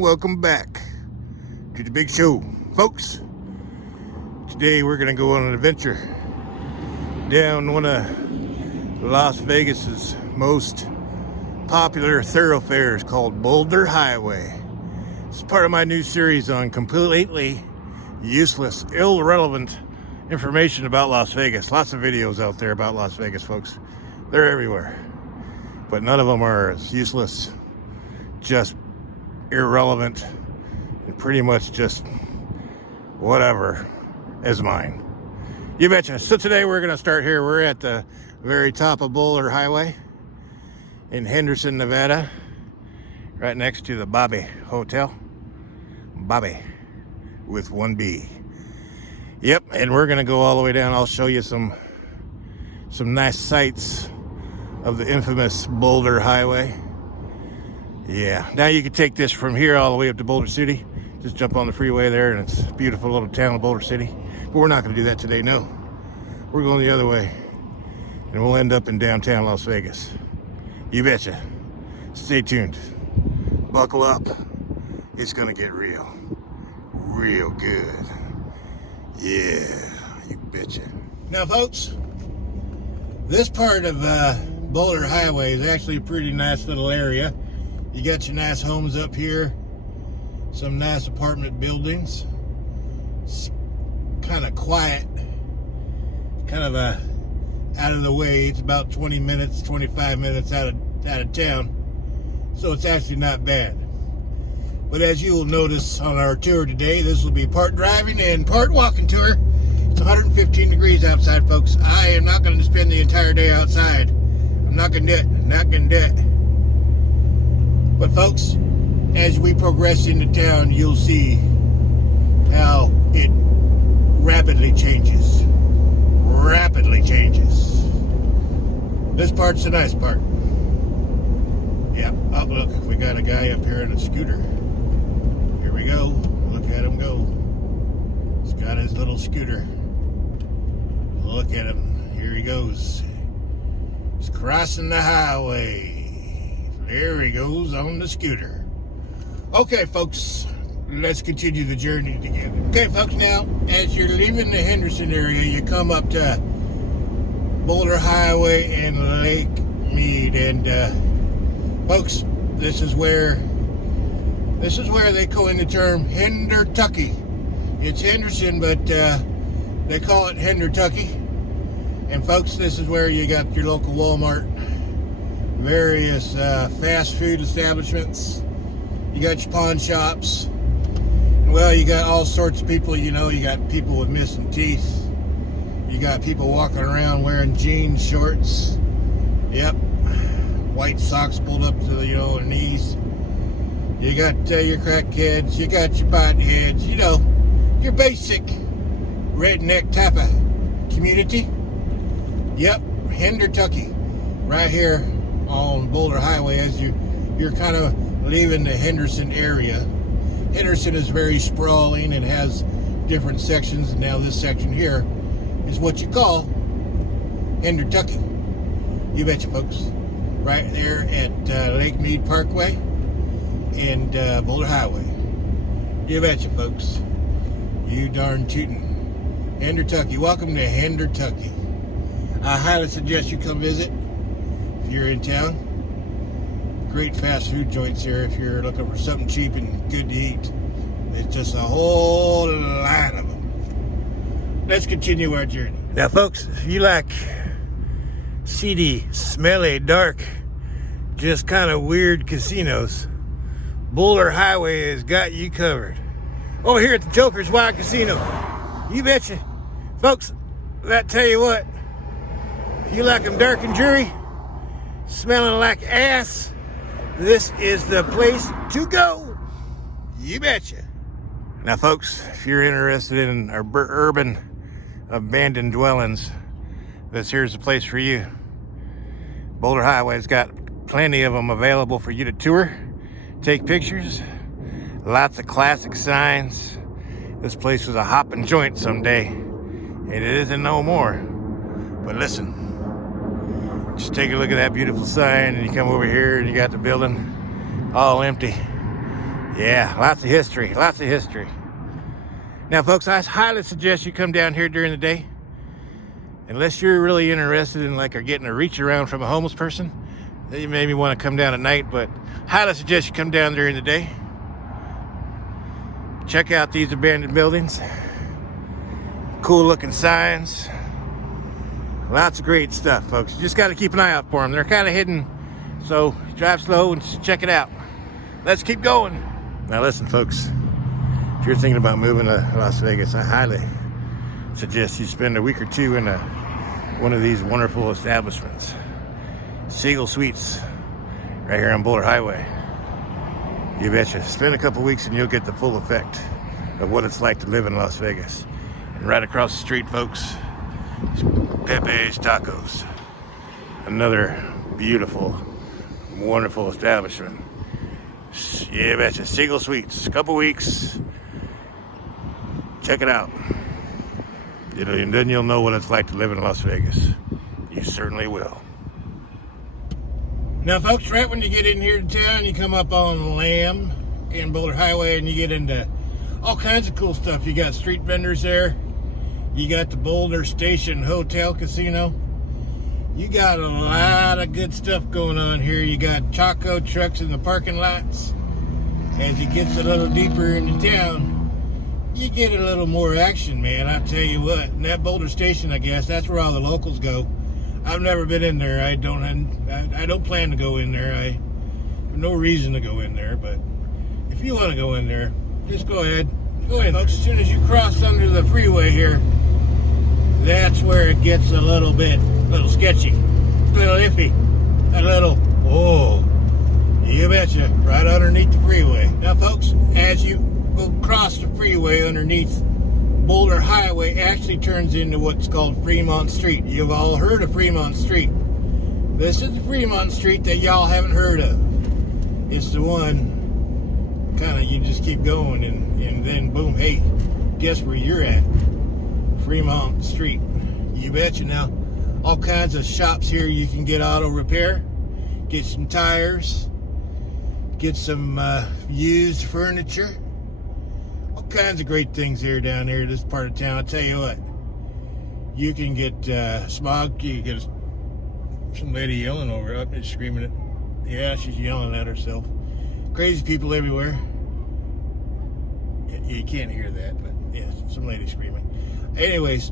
welcome back to the big show, folks. Today we're gonna go on an adventure down one of Las Vegas's most popular thoroughfares called Boulder Highway. It's part of my new series on completely useless, irrelevant information about Las Vegas. Lots of videos out there about Las Vegas, folks. They're everywhere, but none of them are as useless, just irrelevant, and pretty much just whatever as mine. You betcha. So today we're gonna start here. We're at the very top of Boulder Highway in Henderson, Nevada, right next to the Bobby Hotel. Bobby with one B. Yep, and we're gonna go all the way down. I'll show you some nice sights of the infamous Boulder Highway. Yeah, now you can take this from here all the way up to Boulder City. Just jump on the freeway there, and it's a beautiful little town of Boulder City. But we're not gonna do that today, no. We're going the other way, and we'll end up in downtown Las Vegas. You betcha. Stay tuned. Buckle up. It's gonna get real good. Yeah, you betcha. Now, folks, this part of Boulder Highway is actually a pretty nice little area. You got your nice homes up here, some nice apartment buildings. It's kind of quiet, kind of out of the way. It's about 20 minutes, 25 minutes out of town, so it's actually not bad. But as you will notice on our tour today, this will be part driving and part walking tour. It's 115 degrees outside, folks. I am not going to spend the entire day outside. I'm not going to do it. But folks, as we progress into town, you'll see how it rapidly changes. This part's the nice part. Yeah, oh look, we got a guy up here in a scooter. Here we go. Look at him go. He's got his little scooter. Look at him. Here he goes. He's crossing the highway. There he goes on the scooter. Okay, folks, let's continue the journey together. Okay, folks, now, as you're leaving the Henderson area, you come up to Boulder Highway and Lake Mead. And, folks, this is where they coin the term Hendertucky. It's Henderson, but they call it Hendertucky. And, folks, this is where you got your local Walmart, various fast food establishments. You got your pawn shops. Well, you got all sorts of people, you know. You got people with missing teeth. You got people walking around wearing jeans, shorts. Yep. White socks pulled up to their knees. You got your crackheads. You got your potheads. You know, your basic redneck type of community. Yep. Hendertucky. Right here on Boulder Highway as you're kind of leaving the Henderson area. Henderson is very sprawling and has different sections, and now this section here is what you call Hendertucky. You betcha, folks. Right there at Lake Mead Parkway and Boulder Highway. You betcha, folks. You darn tootin'. Hendertucky. Welcome to Hendertucky. I highly suggest you come visit if you're in town. Great fast food joints here if you're looking for something cheap and good to eat. It's just a whole line of them. Let's continue our journey. Now, folks, if you like seedy, smelly, dark, just kind of weird casinos, Boulder Highway has got you covered. Over here at the Joker's Wild Casino. You betcha. Folks, that tell you what, if you like them dark and dreary, smelling like ass, this is the place to go. You betcha. Now, folks, if you're interested in our urban abandoned dwellings, here's the place for you. Boulder Highway's got plenty of them available for you to tour, take pictures, lots of classic signs. This place was a hopping joint someday, and it isn't no more. But listen, just take a look at that beautiful sign, and you come over here and you got the building all empty. Yeah, lots of history, lots of history. Now, folks, I highly suggest you come down here during the day. Unless you're really interested in like or getting a reach around from a homeless person, then you maybe want to come down at night, but highly suggest you come down during the day. Check out these abandoned buildings. Cool looking signs. Lots of great stuff, folks. You just got to keep an eye out for them. They're kind of hidden, so drive slow and check it out. Let's keep going. Now listen, folks, if you're thinking about moving to Las Vegas, I highly suggest you spend a week or two in one of these wonderful establishments. Seagull Suites, right here on Boulder Highway. You betcha. Spend a couple weeks and you'll get the full effect of what it's like to live in Las Vegas. And right across the street, folks, is Pepe's Tacos. Another beautiful, wonderful establishment. Yeah, betcha. Seagull Suites. Couple weeks. Check it out. And then you'll know what it's like to live in Las Vegas. You certainly will. Now, folks, right when you get in here to town, you come up on Lamb and Boulder Highway, and you get into all kinds of cool stuff. You got street vendors there. You got the Boulder Station Hotel Casino. You got a lot of good stuff going on here. You got taco trucks in the parking lots. As you get a little deeper into town, you get a little more action, man. I tell you what. And that Boulder Station, I guess, that's where all the locals go. I've never been in there. I don't plan to go in there. I have no reason to go in there. But if you want to go in there, just go ahead. Go ahead, folks. As soon as you cross under the freeway here, that's where it gets a little sketchy, a little iffy, a little, oh, you betcha, right underneath the freeway. Now, folks, as you go across the freeway underneath Boulder Highway, actually turns into what's called Fremont Street. You've all heard of Fremont Street. This is the Fremont Street that y'all haven't heard of. It's the one, kind of, you just keep going and then boom, hey, guess where you're at? Fremont Street. You betcha. Now, all kinds of shops here. You can get auto repair, get some tires, get some used furniture. All kinds of great things here down here, this part of town. I'll tell you what, you can get smog. You can get some lady yelling over up and screaming it. Yeah, she's yelling at herself. Crazy people everywhere. You can't hear that, but yeah, some lady screaming. Anyways,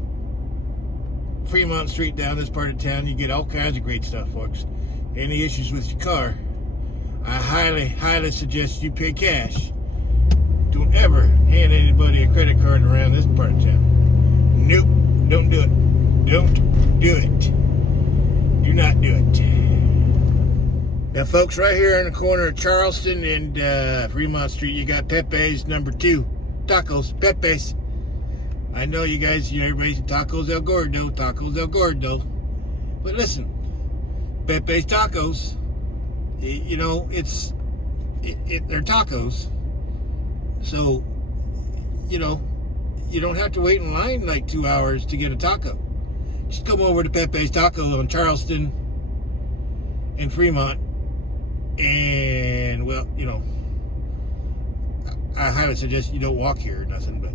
Fremont Street down this part of town, you get all kinds of great stuff, folks. Any issues with your car, I highly suggest you pay cash. Don't ever hand anybody a credit card around this part of town. Nope, don't do it. Don't do it. Do not do it. Now, folks, right here on the corner of Charleston and Fremont Street, you got Pepe's #2 Tacos. Pepe's. I know you guys, everybody's Tacos El Gordo, Tacos El Gordo. But listen, Pepe's Tacos, they're tacos. So, you don't have to wait in line like 2 hours to get a taco. Just come over to Pepe's Taco on Charleston and Fremont. And, well, I highly suggest you don't walk here or nothing, but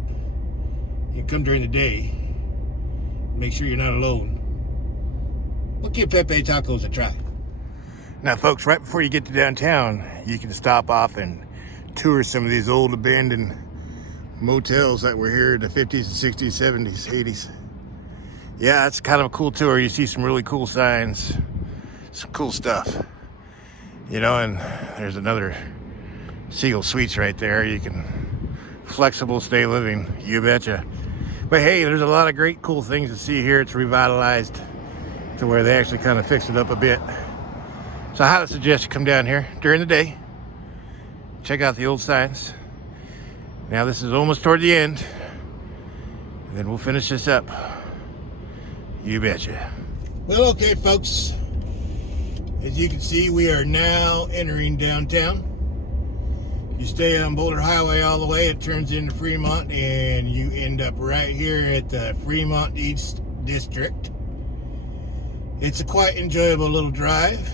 you come during the day. Make sure you're not alone. We'll give Pepe Tacos a try. Now, folks, right before you get to downtown, you can stop off and tour some of these old abandoned motels that were here in the 50s, 60s, 70s, 80s. Yeah, it's kind of a cool tour. You see some really cool signs, some cool stuff. And there's another Seagull Suites right there. You can flexible stay living, you betcha. But hey, there's a lot of great cool things to see here. It's revitalized to where they actually kind of fix it up a bit. So I highly suggest you come down here during the day. Check out the old signs. Now this is almost toward the end. And then we'll finish this up. You betcha. Well, okay, folks. As you can see, we are now entering downtown. You stay on Boulder Highway all the way, it turns into Fremont, and you end up right here at the Fremont East District. It's a quite enjoyable little drive.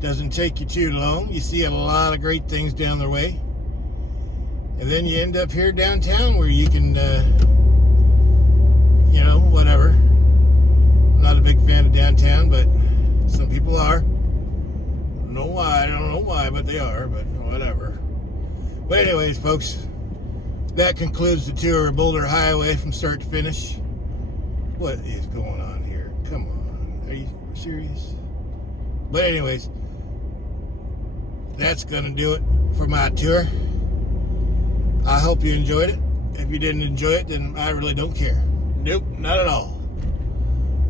Doesn't take you too long. You see a lot of great things down the way. And then you end up here downtown where you can, whatever. I'm not a big fan of downtown, but some people are. I don't know why, but they are, but whatever. But anyways, folks, that concludes the tour of Boulder Highway from start to finish. What is going on here? Come on. Are you serious? But anyways, that's going to do it for my tour. I hope you enjoyed it. If you didn't enjoy it, then I really don't care. Nope, not at all.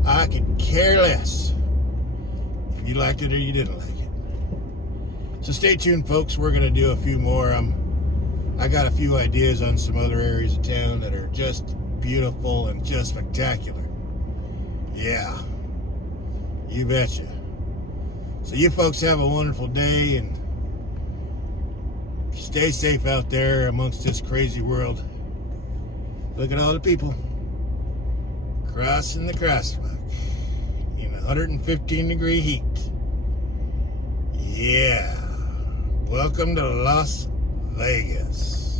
I could care less if you liked it or you didn't like it. So stay tuned, folks. We're going to do a few more. I got a few ideas on some other areas of town that are just beautiful and just spectacular. Yeah, you betcha. So you folks have a wonderful day and stay safe out there amongst this crazy world. Look at all the people crossing the crosswalk in 115-degree heat. Yeah. Welcome to Las Vegas.